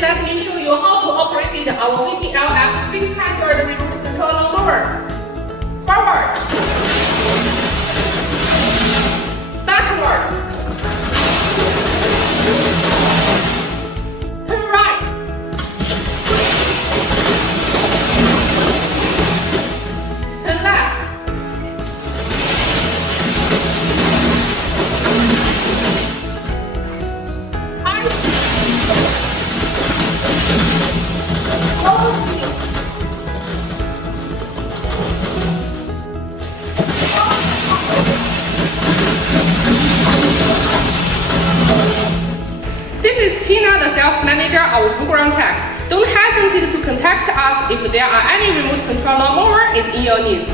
Today, let me show you how to operate our VTLM600 remote control lawnmower. Forward, backward, turn right, turn left, This is Tina, the sales manager of Program Tech. Don't hesitate to contact us if there are any remote control lawnmower is in your needs.